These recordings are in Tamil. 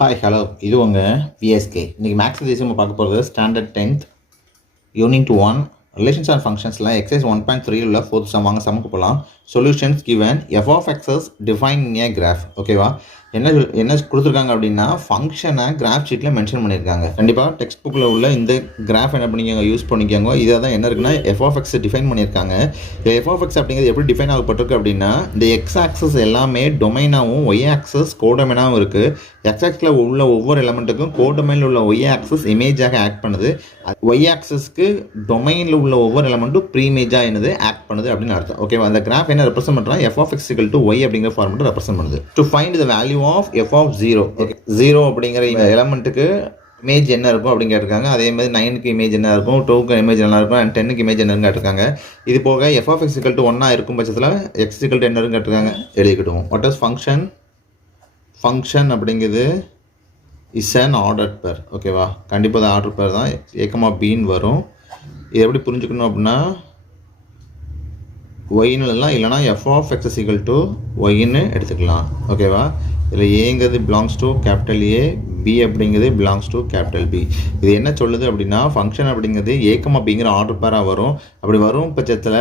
ஹாய் ஹலோ இது உங்கள் விஎஸ்கே. இன்றைக்கி மேக்ஸ் தேசியம் நம்ம பார்க்க போகிறது standard 10th unit 1 relations and ஃபங்க்ஷன்ஸில் எக்ஸைஸ் 1.3 உள்ள ஃபோர்த் சம் வாங்க சமக்கு போகலாம். Solutions given F of x is define in a graph. ஓகேவா, என்ன கொடுத்துருக்காங்க அப்படின்னா ஃபங்க்ஷனை கிராஃப் ஷீட்டில் மென்ஷன் பண்ணியிருக்காங்க. கண்டிப்பாக டெக்ஸ்ட் புக்கில் உள்ள இந்த கிராஃப் என்ன பண்ணிக்கோங்க, யூஸ் பண்ணிக்கோங்க. இதை தான் என்ன இருக்குன்னா எஃப் ஆஃப் எக்ஸ் டிஃபைன் பண்ணியிருக்காங்க. எஃப் ஆஃப் எக்ஸ் அப்படிங்கிறது எப்படி டிஃபைன் ஆகப்பட்டிருக்கு அப்படின்னா இந்த எக்ஸ் ஆக்சஸ் எல்லாமே டொமைனாகவும் ஒய் ஆக்சஸ் கோடொமைனாகவும் இருக்குது. எக்ஸ் ஆக்ஸில் உள்ள ஒவ்வொரு எலமெண்ட்டுக்கும் கோடொமைனில் உள்ள ஒய் ஆக்சஸ் இமேஜாக ஆக்ட் பண்ணுது. ஒய் ஆக்சஸ்க்கு டொமைனில் உள்ள ஒவ்வொரு எலமெண்ட்டும் ப்ரீ இமேஜாக என்னது ஆக்ட் பண்ணுது அப்படின்னு அர்த்தம். ஓகேவா, அந்த கிராஃப் என்ன ரெப்ரசென்ட் பண்ணுறா, F of X equal to Y அப்படிங்கிற ஃபார்மெட் ரெப்ரசென்ட் பண்ணுது. To find the value of F of 0. Okay, 0 அப்படிங்கிற எலமெண்ட்டுக்கு இமேஜ் என்ன இருக்கும் அப்படின்னு கேட்டிருக்காங்க. அதே மாதிரி 9க்கு இமேஜ் என்ன இருக்கும், 2க்கு இமேஜ் என்ன இருக்கும், அண்ட் 10க்கு இமேஜ் என்னன்னு கேட்டிருக்காங்க. இது போக F of X equal to 1 இருக்கும் பட்சத்தில் எக்ஸ் ஈக்குவல் டு என்னன்னு கேட்டிருக்காங்க, எழுதிக்கிட்டுவோம். What is function? ஃபங்க்ஷன் அப்படிங்கிறது இஸ் அன் ஆர்டர் பேர். ஓகேவா, கண்டிப்பாக அது ஆர்டர் பேர் தான், ஏக்கமாக பீன்னு வரும். இது எப்படி புரிஞ்சுக்கணும் அப்படின்னா ஒயின்னுலாம் இல்லைனா F of X equal to ஒயின்னு எடுத்துக்கலாம். ஓகேவா, இதில் ஏங்கிறது belongs to capital A, B அப்படிங்கிறது பிலாங்ஸ் டு கேபிட்டல் பி. இது என்ன சொல்லுது அப்படின்னா ஃபங்க்ஷன் அப்படிங்கிறது ஏக்கமாக பிங்கிற ஆர்டர் பேராக வரும். அப்படி வரும் பட்சத்தில்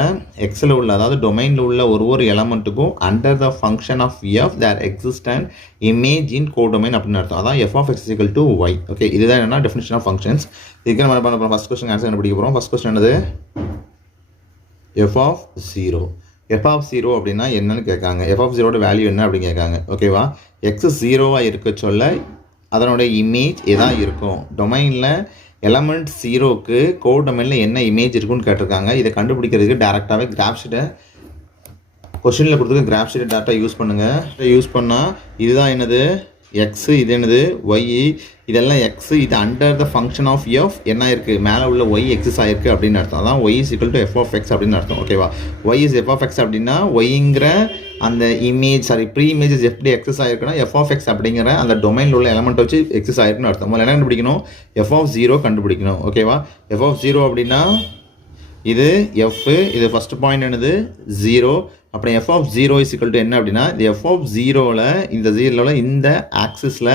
எக்ஸில் உள்ள அதாவது டொமைனில் உள்ள ஒரு எலமெண்ட்டுக்கும் under the function of F there existent image in codomain அப்படின்னு அர்த்தம். அதான் F of X equal to y. Okay, இதுதான் என்னன்னா டெஃபினிஷன் ஆஃப் ஃபங்க்ஷன்ஸ். இதுக்கு நம்ம பண்ண போகிறோம், ஃபஸ்ட் கொஸ்டின் ஆன்சர் படிக்க போகிறோம். ஃபஸ்ட் கொஸ்டின் என்னது, எஃப் ஆஃப் 0. எஃப் ஆஃப் 0 அப்படின்னா என்னன்னு கேட்காங்க. எஃப் ஆஃப் 0 வேல்யூ என்ன அப்படின்னு கேட்காங்க. ஓகேவா, எக்ஸ் 0வாக இருக்க சொல்ல அதனோட இமேஜ் எதாக இருக்கும். டொமைனில் எலமெண்ட் 0க்கு கோடொமைனில் என்ன இமேஜ் இருக்குன்னு கேட்டிருக்காங்க. இதை கண்டுபிடிக்கிறதுக்கு டேரெக்டாகவே கிராஃப் ஷீட்டை கொஸ்டினில் கொடுத்துருக்க கிராஃப் ஷீட்டை டேரெக்டாக யூஸ் பண்ணுங்கள். யூஸ் பண்ணால் இதுதான் என்னது எக்ஸு, இது என்னது ஒய், இதெல்லாம் எக்ஸு, இது under the function of F என்ன இருக்குது, மேலே உள்ள ஒய் எக்ஸஸ் ஆகிருக்கு அப்படின்னு அர்த்தம். அதான் Y is equal to F of X அப்படின்னு அர்த்தம். ஓகேவா, Y is F of X அப்படின்னா ஒய்ங்கிற அந்த இமேஜ் ப்ரீ இமேஜஸ் எப்படி எக்ஸஸ் ஆகிருக்குன்னா எஃப் ஆஃப் எக்ஸ் அப்படிங்கிற அந்த டொமைனில் உள்ள எலமெண்ட் வச்சு எக்ஸஸ் ஆகிருக்குன்னு அர்த்தம். முதல்ல என்ன கண்டுபிடிக்கணும், எஃப் ஆஃப் 0 கண்டுபிடிக்கணும். ஓகேவா, எஃப் ஆஃப் 0 அப்படின்னா இது எஃப், இது ஃபஸ்ட் பாயிண்ட் என்னது 0. அப்புறம் F of 0 is equal to என்ன அப்படின்னா இந்த எஃப் ஆஃப் 0வில் இந்த 0வில் இந்த ஆக்சிஸில்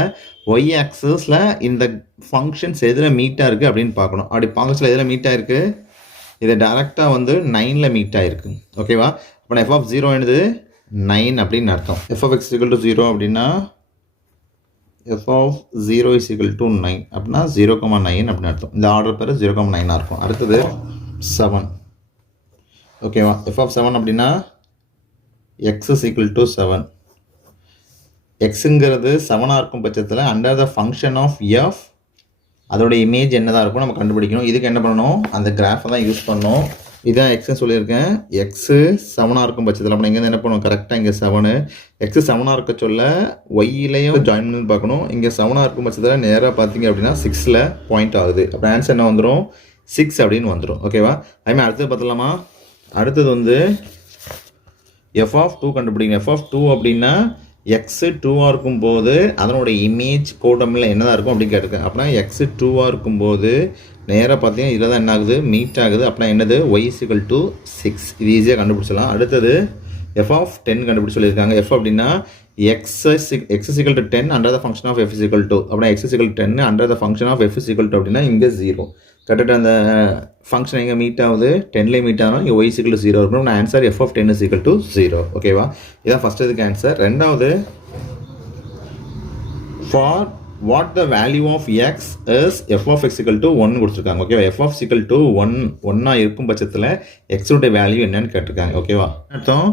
ஒய் ஆக்சிஸில் இந்த ஃபங்க்ஷன்ஸ் எதில் மீட்டாக இருக்குது அப்படின்னு பார்க்கணும். அப்படி ஃபங்க்ஷனில் எதில் மீட்டாக இருக்குது, இதை டேரெக்டாக வந்து 9ல் மீட்டாக இருக்குது. ஓகேவா, அப்போ எஃப் ஆஃப் 0 என்னது 9 அப்படின்னு அர்த்தம். F of X equal to 0 அப்படின்னா F of 0 is equal to 9 அப்படின்னா 0,9 அப்படின்னு அர்த்தம். இந்த ஆர்டர் பேர் 0,9 இருக்கும். அடுத்தது 7. ஓகேவா, எஃப் ஆஃப் 7 அப்படின்னா எக்ஸ் இஸ் ஈக்குவல் டு 7. எக்ஸுங்கிறது 7ஆக இருக்கும் பட்சத்தில் under the function of F அதோட இமேஜ் என்னதான் இருக்கும் நம்ம கண்டுபிடிக்கணும். இதுக்கு என்ன பண்ணணும், அந்த கிராஃபை தான் யூஸ் பண்ணணும். இதான் எக்ஸ்ன்னு சொல்லியிருக்கேன். எக்ஸு 7ஆக இருக்கும் பட்சத்தில் அப்போ இங்கே என்ன பண்ணுவோம், கரெக்டாக இங்கே 7 எக்ஸு 7ஆக இருக்க சொல்ல ஒய்யிலையும் ஜாயின் பண்ணி பார்க்கணும். இங்கே 7ஆக இருக்கும் பட்சத்தில் நேராக பார்த்தீங்க அப்படின்னா 6ல் பாயிண்ட் ஆகுது. அப்போ ஆன்சர் என்ன வந்துடும், 6 அப்படின்னு வந்துடும். ஓகேவா, அதுமாதிரி அடுத்தது பார்த்துலாமா. அடுத்தது வந்து எஃப் ஆஃப் 2 கண்டுபிடிங்க. எஃப் ஆஃப் 2 அப்படின்னா எக்ஸு 2ஆக இருக்கும்போது அதனோட இமேஜ் கோடொமைனில் என்னதான் இருக்கும் அப்படின்னு கேட்டிருக்கேன். அப்படின்னா எக்ஸு 2ஆக இருக்கும்போது நேராக பார்த்தீங்கன்னா இதில் தான் என்ன ஆகுது, மீட் ஆகுது. அப்படின்னா என்னது, ஒய் இஸ் ஈக்குவல் டு 6. இது ஈஸியாக கண்டுபிடிச்சலாம். அடுத்தது எஃப் ஆஃப் 10 கண்டுபிடிச்சி சொல்லியிருக்காங்க. எஃப் அப்படின்னா X is equal to 10 under the function of F is equal to, அப்படின்னா X is equal to 10 under the function of F is equal to அப்படின்னா இங்கே 0. கரெக்டாக அந்த ஃபங்க்ஷன் எங்கே மீட் ஆகுது, 10லேயே மீட் ஆகணும். இங்கே ஒய் இஸ் ஈக்குவல் டு 0 இருக்கணும். நான் answer F of 10 is equal to 0. ஓகேவா, இதான் ஃபஸ்ட் இதுக்கு ஆன்சர். ரெண்டாவது for what the value of X is F of X equal to 1 கொடுத்துருக்காங்க. ஓகேவா, எஃப் ஆஃப் ஈக்குவல் டு 1 இருக்கும் பட்சத்தில் எக்ஸோட வேல்யூ என்னன்னு கேட்டிருக்காங்க. ஓகேவா, அர்த்தம்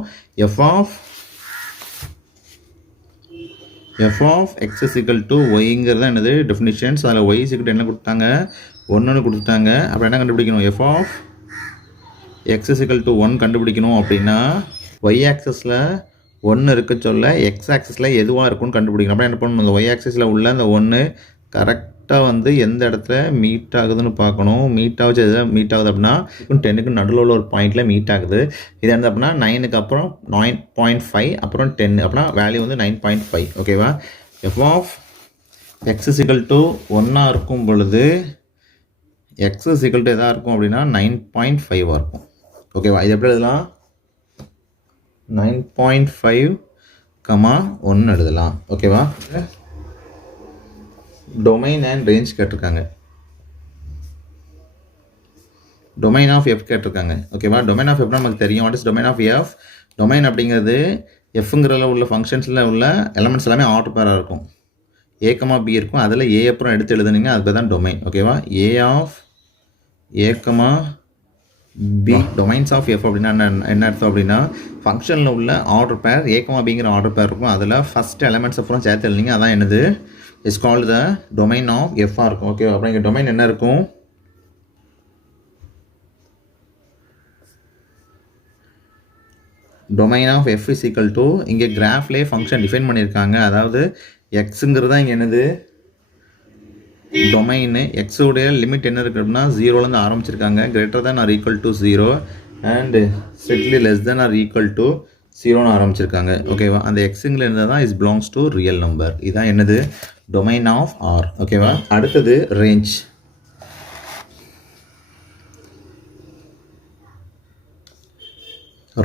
F of X is equal to ஒய்ங்கிறது என்னது டெஃபினிஷன்ஸ். அதில் ஒய் இஸ் ஈக்குவல் டு என்ன கொடுத்தாங்க, 1 கொடுத்துட்டாங்க. அப்புறம் என்ன கண்டுபிடிக்கணும், F of X is equal to 1 கண்டுபிடிக்கணும். அப்படின்னா ஒய் ஆக்சஸில் 1 இருக்க சொல்ல எக்ஸ் ஆக்சஸில் எதுவாக இருக்குன்னு கண்டுபிடிக்கணும். அப்புறம் என்ன பண்ணணும், அந்த ஒய் ஆக்சஸில் உள்ள அந்த 1 கரெக்டாக வந்து எந்த இடத்துல மீட் ஆகுதுன்னு பார்க்கணும். மீட் ஆகுது எதாவது மீட் ஆகுது அப்படின்னா 10க்கு நடுவில் உள்ள ஒரு பாயிண்டில் மீட் ஆகுது. இது என்ன அப்படின்னா 9க்கு அப்புறம் 9.5 அப்புறம் 10 அப்படின்னா வேல்யூ வந்து 9.5. ஓகேவா, F of X is equal to 1ஆக இருக்கும் பொழுது எக்ஸ் இஸ் ஈக்குவல் டு எதாக இருக்கும் அப்படின்னா 9.5 இருக்கும். ஓகேவா, இது எப்படி எழுதலாம், 9.5, 1 எழுதலாம். ஓகேவா, டொமைன் அண்ட் ரேஞ்ச் கேட்டிருக்காங்க. டொமைன் ஆஃப் எஃப் கேட்டிருக்காங்க. ஓகேவா? டொமைன் ஆஃப் எஃப்னா நமக்கு தெரியும். What is domain of F? Domain அப்படிங்கிறது எஃப்ங்கிறதுல உள்ள ஃபங்க்ஷன்ஸில் உள்ள எலமெண்ட்ஸ் எல்லாமே ஆர்டர் பேராக இருக்கும். ஏ கமா பி இருக்கும். அதில் ஏ அப்புறம் எடுத்து எழுதுனீங்க, அதுக்கு தான் டொமைன். ஓகேவா? A of A comma B domains of F அப்படின்னா என்ன அர்த்தம் அப்படின்னா, ஃபங்க்ஷனில் உள்ள ஆர்டர் பேர் ஏ கமா பிங்கிற ஆர்டர் பேர் இருக்கும். அதில் ஃபஸ்ட் எலமெண்ட்ஸ் அப்புறம் சேர்த்து எழுதிங்க, அதான் என்னது is called the domain of எஃப்ஆ இருக்கும். ஓகேவா? அப்புறம் இங்கே டொமைன் என்ன இருக்கும்? Domain of F is equal to, இங்கே கிராஃப்லேயே ஃபங்க்ஷன் டிஃபைன் பண்ணியிருக்காங்க. அதாவது எக்ஸுங்கிறது தான் இங்கே என்னது டொமைனு. எக்ஸுடைய லிமிட் என்ன இருக்குது அப்படின்னா 0லேருந்து ஆரம்பிச்சிருக்காங்க. Greater than or equal to 0 and strictly less than or equal to 0ன்னு ஆரம்பிச்சிருக்காங்க. ஓகேவா? அந்த எக்ஸுங்கில் இருந்தால் தான் is belongs to real number. இதுதான் என்னது டொமைன் ஆஃப் ஆர். ஓகேவா? அடுத்தது range.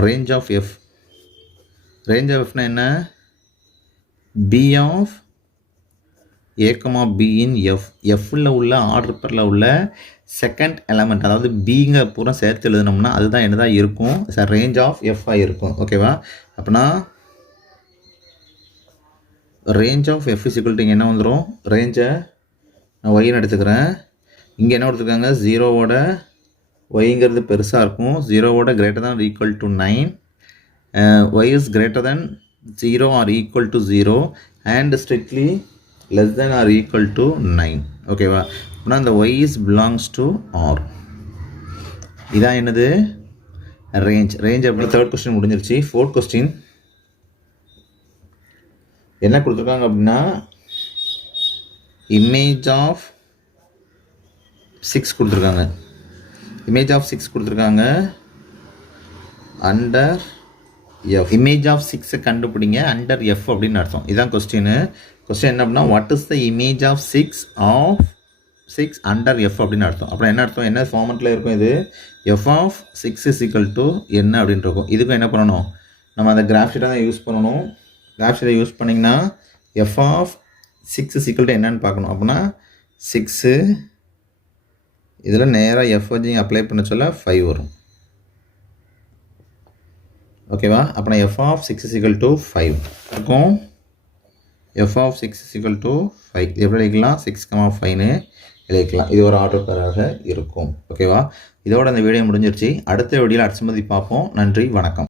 Range of F. Range of எஃப்னா என்ன? B of A comma B in F. எஃப்ல உள்ள ஆர்டர் பேரில் உள்ள செகண்ட் எலமெண்ட், அதாவது பிங்க பூரா சேர்த்து எழுதினோம்னா அதுதான் என்னதான் இருக்கும்? ரேஞ்ச் ஆஃப் எஃப்ஆ இருக்கும். ஓகேவா? அப்படின்னா range of F is equal to இங்கே என்ன வந்துடும்? ரேஞ்சை நான் ஒய்ன்னு எடுத்துக்கிறேன். இங்கே என்ன கொடுத்துருக்காங்க? 0வோட ஒய்ங்கிறது பெருசாக இருக்கும். 0வோட greater than equal to 9. Y is greater than 0 or equal to 0 and strictly less than or equal to 9. ஓகேவா? அப்படின்னா இந்த y is belongs to R. இதான் என்னது ரேஞ்ச். ரேஞ்ச் அப்படி தேர்ட் கொஸ்டின் முடிஞ்சிருச்சு. ஃபோர்த் கொஸ்டின் என்ன கொடுத்துருக்காங்க அப்படின்னா, இமேஜ் ஆஃப் 6 கொடுத்துருக்காங்க. இமேஜ் ஆஃப் 6 கொடுத்துருக்காங்க அண்டர் எஃப். இமேஜ் ஆஃப் 6 கண்டுபிடிங்க அண்டர் எஃப் அப்படின்னு அர்த்தம். இதுதான் கொஸ்டின். கொஸ்டின் என்ன அப்படின்னா, what is the image of 6 under f அப்படின்னு அர்த்தம். அப்புறம் என்ன அர்த்தம்? என்ன ஃபார்மெட்டில் இருக்கும் இது? F of 6 is equal to என்ன அப்படின்னு இருக்கும். இதுக்கும் என்ன பண்ணணும்? நம்ம அந்த கிராஃப் ஷீட்டை தான் யூஸ் பண்ணணும். கிராஃப் ஷீட்டை யூஸ் பண்ணிங்கன்னா f of 6 is equal to என்னன்னு பார்க்கணும். அப்படின்னா 6 இதில் நேராக எஃப் வச்சு அப்ளை பண்ண சொல்ல 5 வரும். ஓகேவா? அப்புறம் F of 6 is equal to 5 இருக்கும். F of 6 is equal to 5 எப்படி எழுதிக்கலாம்? 6,5ன்னு எழுதிக்கலாம். இது ஒரு ஆர்டர் பேராக இருக்கும். ஓகேவா? இதோட அந்த வீடியோ முடிஞ்சிருச்சு. அடுத்த வீடியோவில் அடுத்த மாதிரி பார்ப்போம். நன்றி, வணக்கம்.